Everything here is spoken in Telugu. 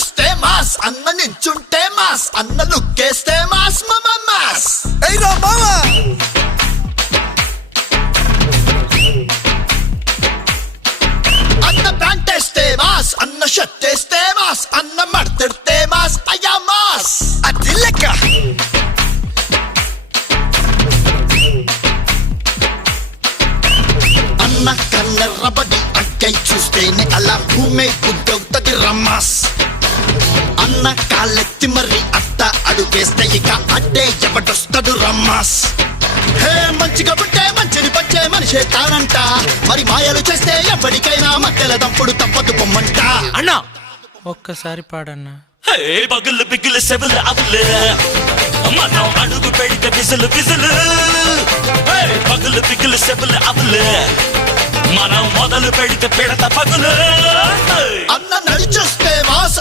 నడిచొస్తే మాస్, అన్న నించుంటే మాస్, అన్న లుక్కేస్తే మాస్ మాస్. ఏయ్రా మావా అన్న ప్యాంట్ వేస్తే మాస్, అన్న షర్ట్ వేస్తే మాస్, అన్న మడతెడితే మాస్, అయ్యా మాస్. అది లెక్క. అన్న కళ్ళెర్రబడి అగ్గై చూస్తేనే అలా భూమే గుడ్డవుతది రమ్మాస్. అన్న కాళ్ళెత్తి మరి అట్ట అడుగేస్తే ఇక అడ్డే ఎవడొస్తడు రమ్మాస్. హే మంచిగా పుట్టే మంచిని పచ్చే మనిషే తానంట, మరి మాయలు చేస్తే ఎప్పటికైనా మధ్యల దంపుడు తప్పదు పొమ్మంట. అన్నా ఒక్కసారి పాడన్నా. పగులు బిగులు సెబులు అవులు మనం అడుగు పెడితే బిజులు బిజులు. పగులు బిగులు సెబులు అవులు మనం మొదలు పెడితే పెడత పగులు. అన్న నడిచొస్తే మాస్.